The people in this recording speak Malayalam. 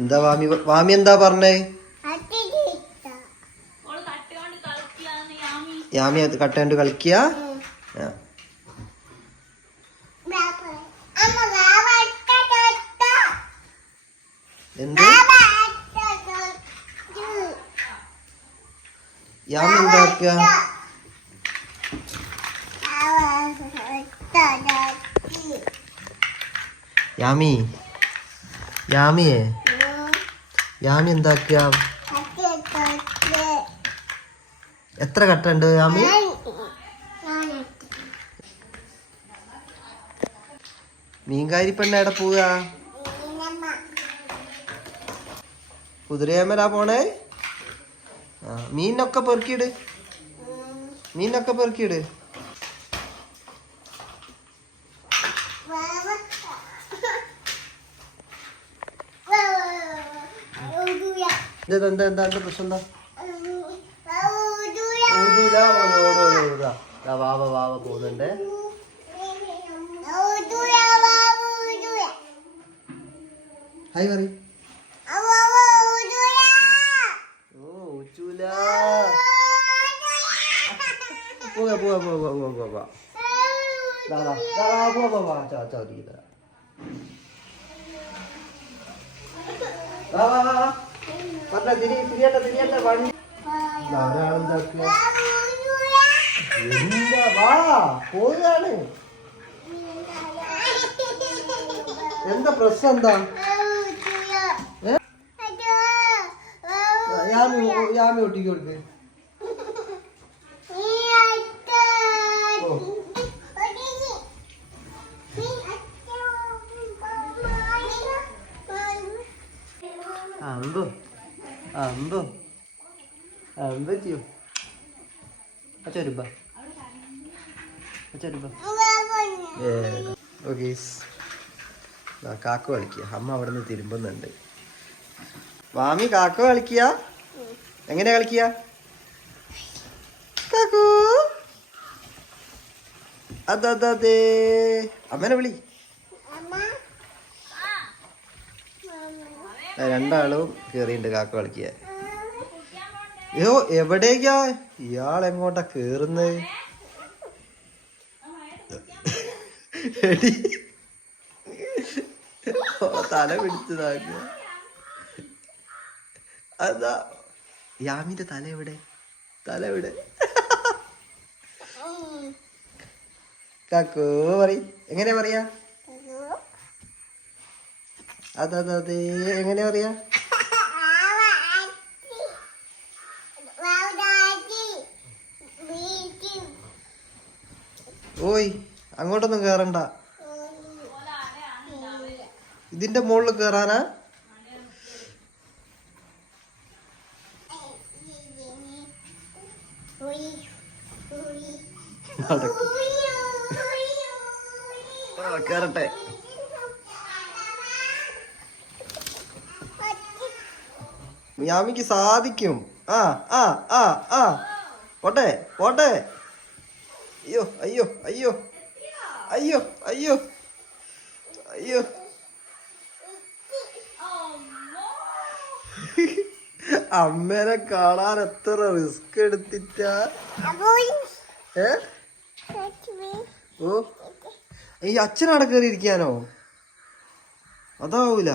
എന്താ വാമി എന്താ പറഞ്ഞേ? യാമി അത് കട്ടണ്ട് കളിക്കുക. എന്ത് യാമി എന്താക്കുക? യാമിയെ യാമി എന്താക്കുക? എത്ര കട്ടുണ്ട് യാമി? മീൻകാരി പെണ്ണ എവിടെ പോവുക? കുതിരയാമലാ പോണേ? മീനൊക്കെ പെറുക്കിയിട്. എന്താ പ്രശ്നം എന്താ? വാവ പോകുന്നുണ്ട്. ഹായ് പറ. പോവാ എന്താ പ്രശ്നം എന്താ? യാമി ഒട്ടിക്ക് കൊടുക്ക്. അമ്പോ ചെയ്യോ? കാക്ക കളിക്കുക. അമ്മ അവിടെ നിന്ന് തിരുമ്പുന്നുണ്ട്. വാമി കാക്ക കളിക്കുക. എങ്ങനെയാ കളിക്കുക? കാക്കൂ അതെ അമ്മേനെ വിളി. രണ്ടാളും കേറിണ്ട് കാക്ക കളിക്കുക. അയ്യോ എവിടേക്കാ ഇയാളെങ്ങോട്ടാ കേറുന്നത്? തല പിടിച്ചതാക്കുക. അതാ യാമിന്റെ തല എവിടെ? കാക്കോ എങ്ങനെയാ പറയാ? അതെ എങ്ങനെയാ പറയാ? ഓയ് അങ്ങോട്ടൊന്നും കേറണ്ട. ഇതിന്റെ മുകളിൽ കേറാനാ? കേറട്ടെ. യാമിക്ക് സാധിക്കും. പോട്ടെ. അയ്യോ അമ്മേനെ കാണാൻ എത്ര റിസ്ക് എടുത്തിട്ടാ. ഈ അച്ഛനവിടെ കയറിയിരിക്കാനോ? അതാവൂല.